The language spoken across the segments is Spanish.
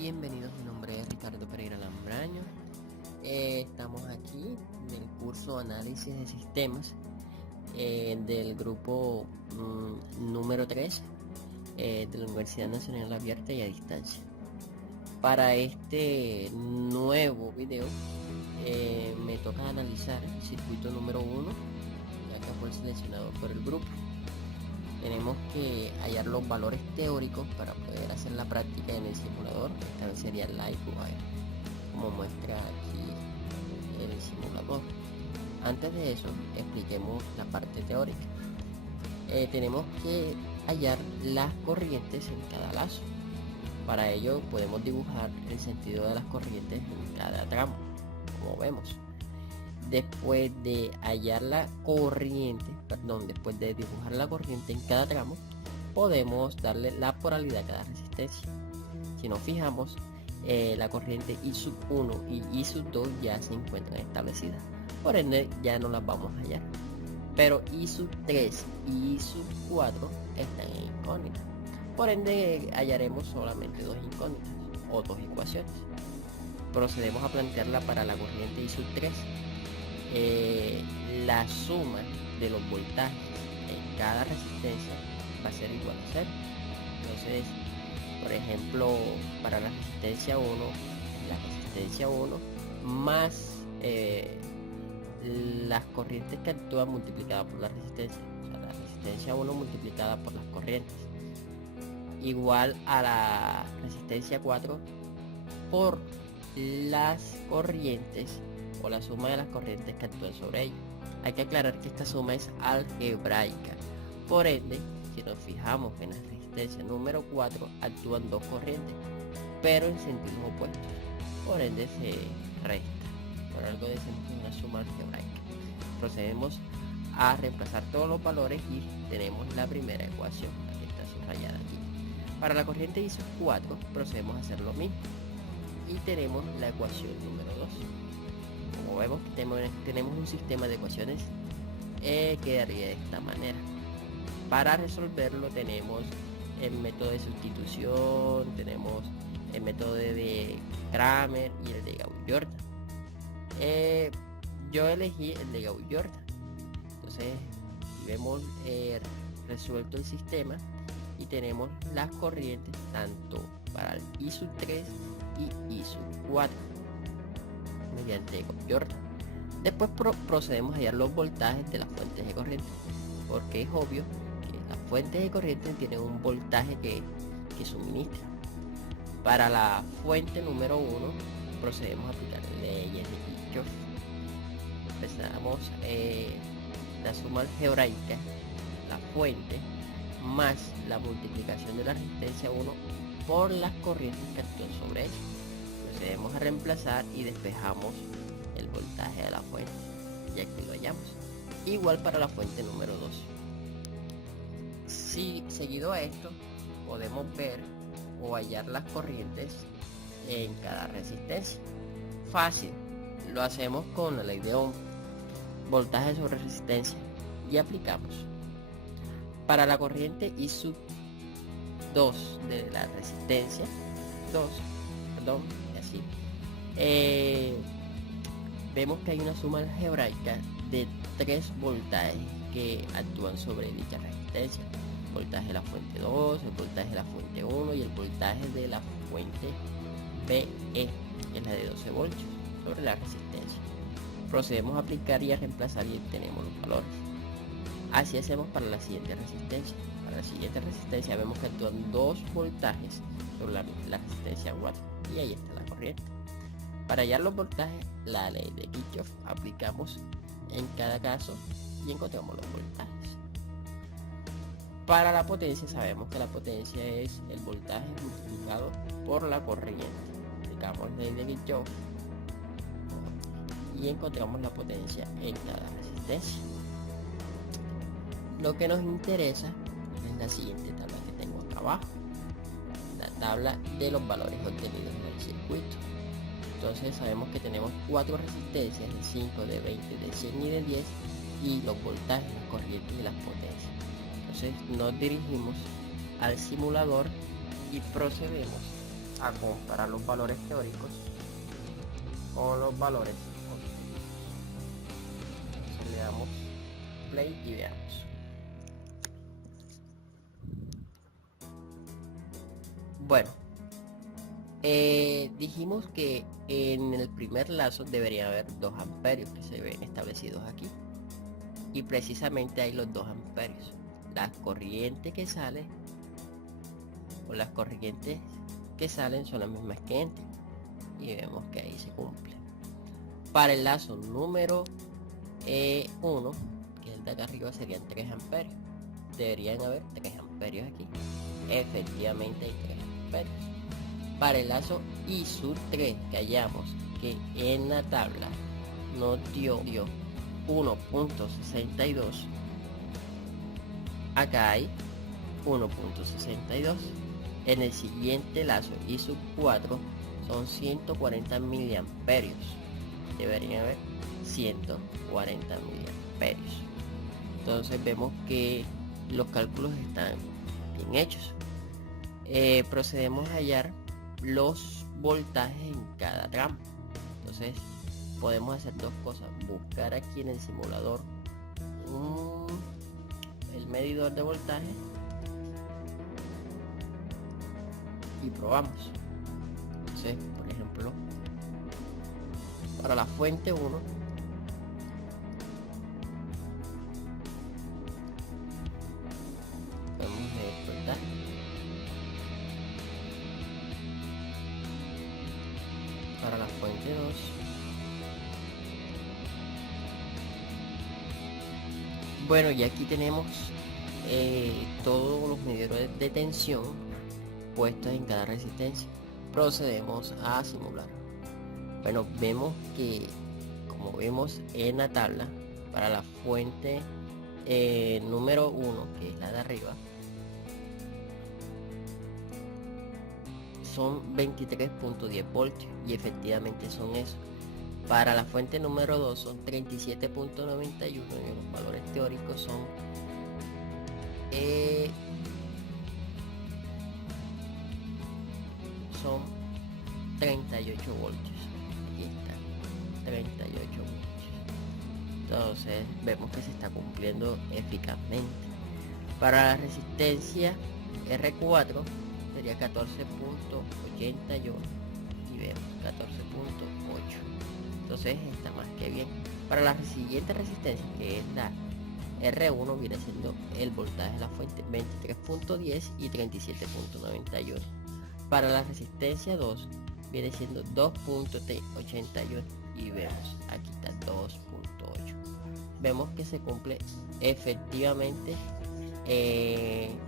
Bienvenidos, mi nombre es Ricardo Pereira Lambraño. Estamos aquí en el curso Análisis de Sistemas del grupo número 3 de la Universidad Nacional Abierta y a Distancia. Para este nuevo video me toca analizar el circuito número 1, ya que fue seleccionado por el grupo. Tenemos que hallar los valores teóricos para poder hacer la práctica en el simulador. Esta vez sería LiveWire, como muestra aquí el simulador. Antes de eso, expliquemos la parte teórica. Tenemos que hallar las corrientes en cada lazo. Para ello podemos dibujar el sentido de las corrientes en cada tramo, como vemos. Después de hallar la corriente, después de dibujar la corriente en cada tramo, podemos darle la polaridad a cada resistencia. Si nos fijamos, la corriente I1 y I2 ya se encuentran establecidas, por ende ya no las vamos a hallar. Pero I3 y I4 están en incógnita, por ende hallaremos solamente dos incógnitas o dos ecuaciones. Procedemos a plantearla para la corriente I3. La suma de los voltajes en cada resistencia va a ser igual a 0. Entonces, por ejemplo, para la resistencia 1 más las corrientes que actúan multiplicadas por la resistencia, o sea, la resistencia 1 multiplicada por las corrientes, igual a la resistencia 4 por las corrientes o la suma de las corrientes que actúan sobre ella. Hay que aclarar que esta suma es algebraica, por ende, si nos fijamos en la resistencia número 4 actúan dos corrientes, pero en sentidos opuestos, por ende se resta. Por algo decimos que es una suma algebraica. Procedemos a reemplazar todos los valores y tenemos la primera ecuación, la que está subrayada aquí. Para la corriente I4 procedemos a hacer lo mismo y tenemos la ecuación número 2. Como vemos, tenemos un sistema de ecuaciones que quedaría de esta manera. Para resolverlo tenemos el método de sustitución, tenemos el método de Cramer y el de Gauss-Jordan. Yo elegí el de Gauss-Jordan. Entonces vemos resuelto el sistema y tenemos las corrientes tanto para el I3 y I4 mediante Gauss-Jordan. Después procedemos a hallar los voltajes de las fuentes de corriente, porque es obvio que las fuentes de corriente tienen un voltaje que suministra. Para la fuente número 1 procedemos a aplicar leyes de Kirchhoff. Empezamos la suma algebraica, la fuente más la multiplicación de la resistencia 1 por las corrientes que actúan sobre ella. Procedemos a reemplazar y despejamos el voltaje de la fuente, ya que lo hallamos. Igual para la fuente número 2. Si seguido a esto podemos ver o hallar las corrientes en cada resistencia. Fácil, lo hacemos con la ley de Ohm, voltaje sobre resistencia, y aplicamos. Para la corriente I2 de la resistencia 2, así, vemos que hay una suma algebraica de 3 voltajes que actúan sobre dicha resistencia: el voltaje de la fuente 2, el voltaje de la fuente 1 y el voltaje de la fuente BE, que es la de 12 voltios sobre la resistencia. Procedemos a aplicar y a reemplazar y obtenemos los valores. Así hacemos para la siguiente resistencia. Para la siguiente resistencia vemos que actúan 2 voltajes sobre la resistencia 4 y ahí está la corriente. Para hallar los voltajes, la ley de Kirchhoff aplicamos en cada caso y encontramos los voltajes. Para la potencia sabemos que la potencia es el voltaje multiplicado por la corriente. Aplicamos la ley de Kirchhoff y encontramos la potencia en cada resistencia. Lo que nos interesa es la siguiente tabla que tengo acá abajo, la tabla de los valores obtenidos en el circuito. Entonces sabemos que tenemos 4 resistencias, de 5, de 20, de 100 y de 10, y los voltajes, las corrientes y las potencias. Entonces nos dirigimos al simulador y procedemos a comparar los valores teóricos con los valores objetivos. Entonces le damos play y veamos. Bueno, dijimos que en el primer lazo debería haber 2 amperios que se ven establecidos aquí, y precisamente hay los 2 amperios. Las corrientes que salen o las corrientes que salen son las mismas que entran, y vemos que ahí se cumple. Para el lazo número 1, que es el de acá arriba, serían 3 amperios. Deberían haber 3 amperios aquí. Efectivamente hay 3 amperios. Para el lazo I sub 3, que hallamos que en la tabla nos dio 1.62, acá hay 1.62. En el siguiente lazo I sub 4 son 140 miliamperios. Deberían haber 140 miliamperios. Entonces vemos que los cálculos están bien hechos. Procedemos a hallar los voltajes en cada tramo. Entonces podemos hacer 2 cosas: buscar aquí en el simulador el medidor de voltaje y probamos. Entonces, por ejemplo, para la fuente 1 podemos medir voltaje. Para la fuente 2 bueno, y aquí tenemos todos los medidores de tensión puestos en cada resistencia. Procedemos a simular. Bueno, vemos que, como vemos en la tabla, para la fuente número 1, que es la de arriba, son 23.10 voltios, y efectivamente son eso. Para la fuente número 2 son 37.91, y los valores teóricos son 38 voltios. Aquí está, 38 voltios. Entonces vemos que se está cumpliendo eficazmente. Para la resistencia R4 sería 14.81, y vemos 14.8. Entonces está más que bien. Para la siguiente resistencia, que es la R1, viene siendo el voltaje de la fuente 23.10 y 37.91. Para la resistencia 2 viene siendo 2.81, y vemos aquí está 2.8. Vemos que se cumple efectivamente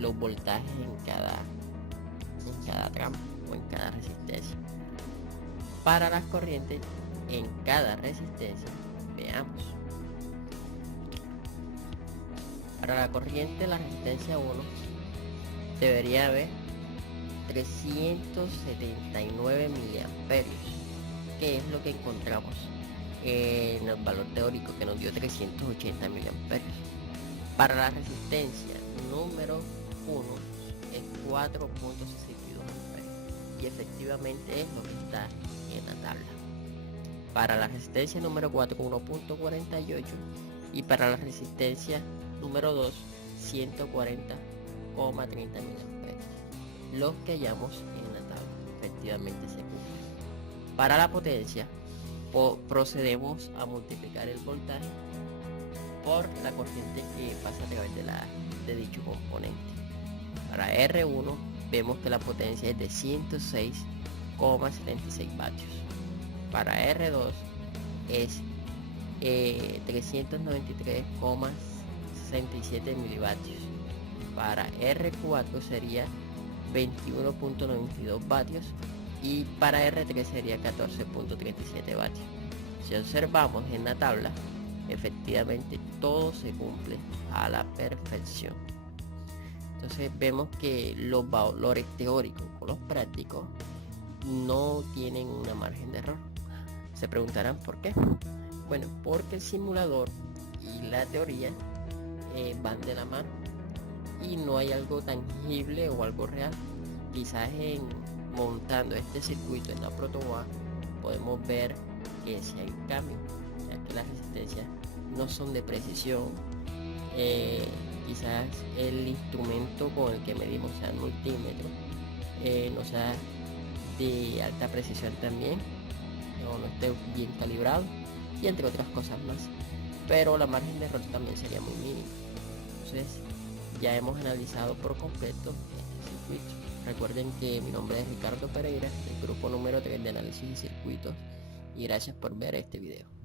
los voltajes en cada tramo o en cada resistencia. Para las corrientes en cada resistencia, veamos. Para la corriente, la resistencia 1, debería haber 379 miliamperios, que es lo que encontramos en el valor teórico, que nos dio 380 miliamperios. Para la resistencia número 1 es 4.62 amperios, y efectivamente es lo que está en la tabla. Para la resistencia número 4, 1.48, y para la resistencia número 2, 140,30 miliamperios. Los que hallamos en la tabla efectivamente se cumplen. Para la potencia, procedemos a multiplicar el voltaje por la corriente que pasa a través de dicho componente. Para R1 vemos que la potencia es de 106,76 vatios. Para R2 es 393,67 milivatios. Para R4 sería 21.92 vatios, y para R3 sería 14.37 vatios. Si observamos en la tabla, efectivamente todo se cumple a la perfección. Entonces vemos que los valores teóricos con los prácticos no tienen una margen de error. Se preguntarán por qué. Bueno, porque el simulador y la teoría van de la mano, y no hay algo tangible o algo real. Quizás en montando este circuito en la Protoboard podemos ver que si hay un cambio, ya que las resistencias no son de precisión. Quizás el instrumento con el que medimos, sea el multímetro, no sea de alta precisión también, o no esté bien calibrado, y entre otras cosas más, pero la margen de error también sería muy mínima. Entonces ya hemos analizado por completo este circuito. Recuerden que mi nombre es Ricardo Pereira, del grupo número 3 de análisis de circuitos, y gracias por ver este video.